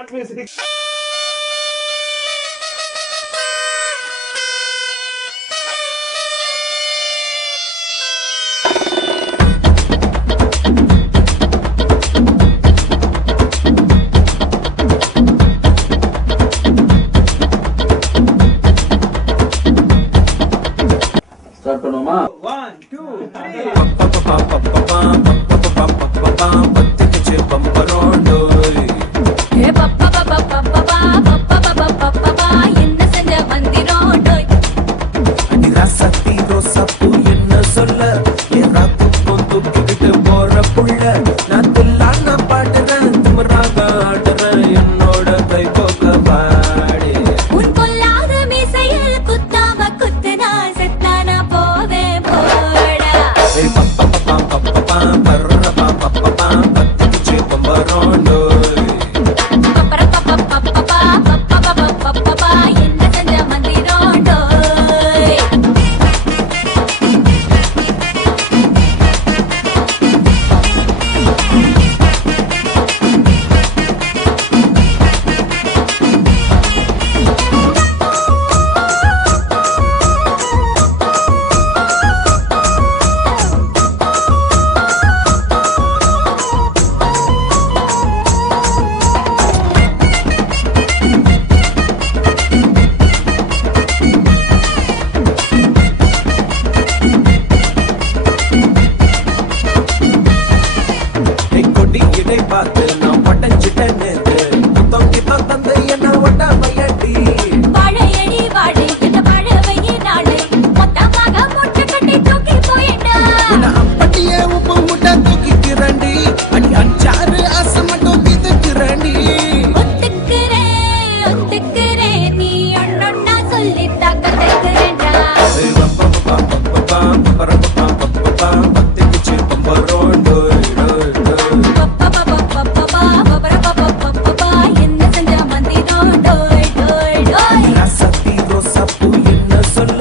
Start music. Start பண்ணுமா? 1 2 3 பத்திச்சு பம்பரோண்டோய் ஏ பப்பா பப்பா பப்பா பப்பா பப்பா என்ன செஞ்ச வந்திரோண்டோய் அடி ராசத்தி ரோசப்பு என்ன சொல்ல ஏராத்து தூக்கிட்டு போற புள்ள நான் துல்லான பாடுறேன் திமிராக ஆடுறேன் என்னோட கை போக்க பாடி உன் கொல்லாத மீசையில் குத்தாம குத்துனா செத்தானா போவே போடா பத்திச்சு பம்பரோண்டோய் பப்பா என்ன செஞ்ச வந்திரோண்டோய் கொடி இடை பார்த்து நான் பட்டஞ்சிட்டேன் கித்தம் தந்தை என்ன ஒட்டாமையடி வாழையடி வாழை இந்த வாழவையே நாளை மொத்தமாக மூட்டை கட்டி தூக்கி போயிட்டா அப்படியே உப்பு முட்டை தூக்கிக்கிறண்டி அடி அஞ்சாறு ஆசை மட்டும் தீத்துக்கிறண்டி ஒத்துக்கிறேன் நீ ஒன்னொன்னா சொல்லி தாக்கத்துக்கிறேன்டா பத்திச்சு பம்பரோண்டோய் என்ன செஞ்ச வந்திரோண்டோய் டோய் டோய் ராசத்தி ரோசப்பு என்ன சொல்ல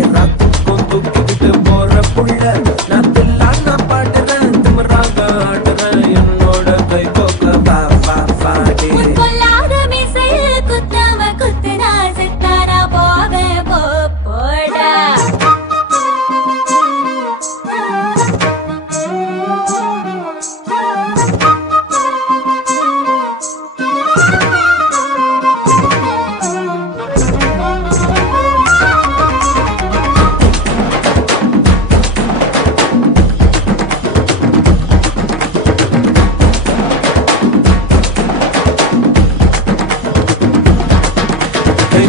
ஏராத்துக்கும் தூக்கிட்டு போற புள்ள நான் தில்லான பாடுறேன் திமிராக ஆடுறேன் என்னோட கை போக்க பாடி உன் கொல்லாத மீசையில் குத்தாம குத்துனா செத்தானா போவே போடா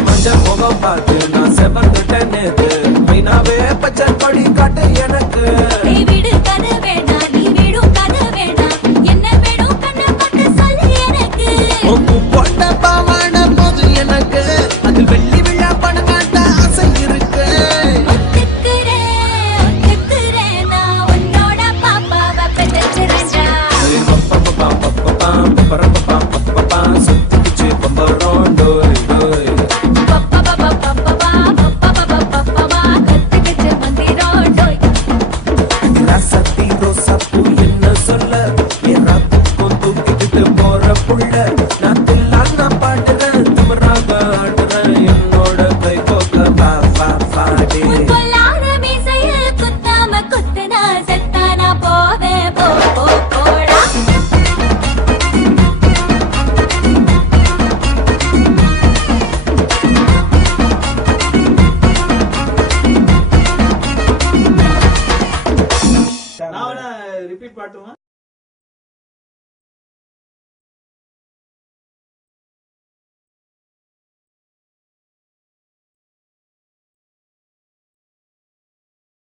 மஞ்சள் முகம் பார்த்து நான் செவந்துட்டேன் நேத்து மைனாவே பச்சை கொடி காட்டு எனக்கு நீ விடு கதை வேணாம் நீ விடும் கதை வேணாம் என்ன வேணும் கண்ணை பார்த்து சொல்லு எனக்கு உப்பு போட்ட பாவான போது எனக்கு அது வெள்ளி விழா பணம் காட்ட ஆசை இருக்கு ஒத்துக்கிறேன் நான் உன்னோட பாப்பாவை பெற்றுறேன்டா சுத்திச்சு பம்பரோண்டோய் கத்துக்கிட்டு வந்திரோண்டோய் ராசத்தி ரோசப்பு என்ன சொல்ல ஏராத்துக்கும் தூக்கிட்டு போற புள்ள நான் தில்லான பாடுறேன் திமிராக ஆடுறேன் என்னோட கை போக்க பாடி உன் கொல்லாத மீசையில் குத்தாம குத்துனா செத்தானா போவே போடா நான் ரிப்பீட் பாட்டுமா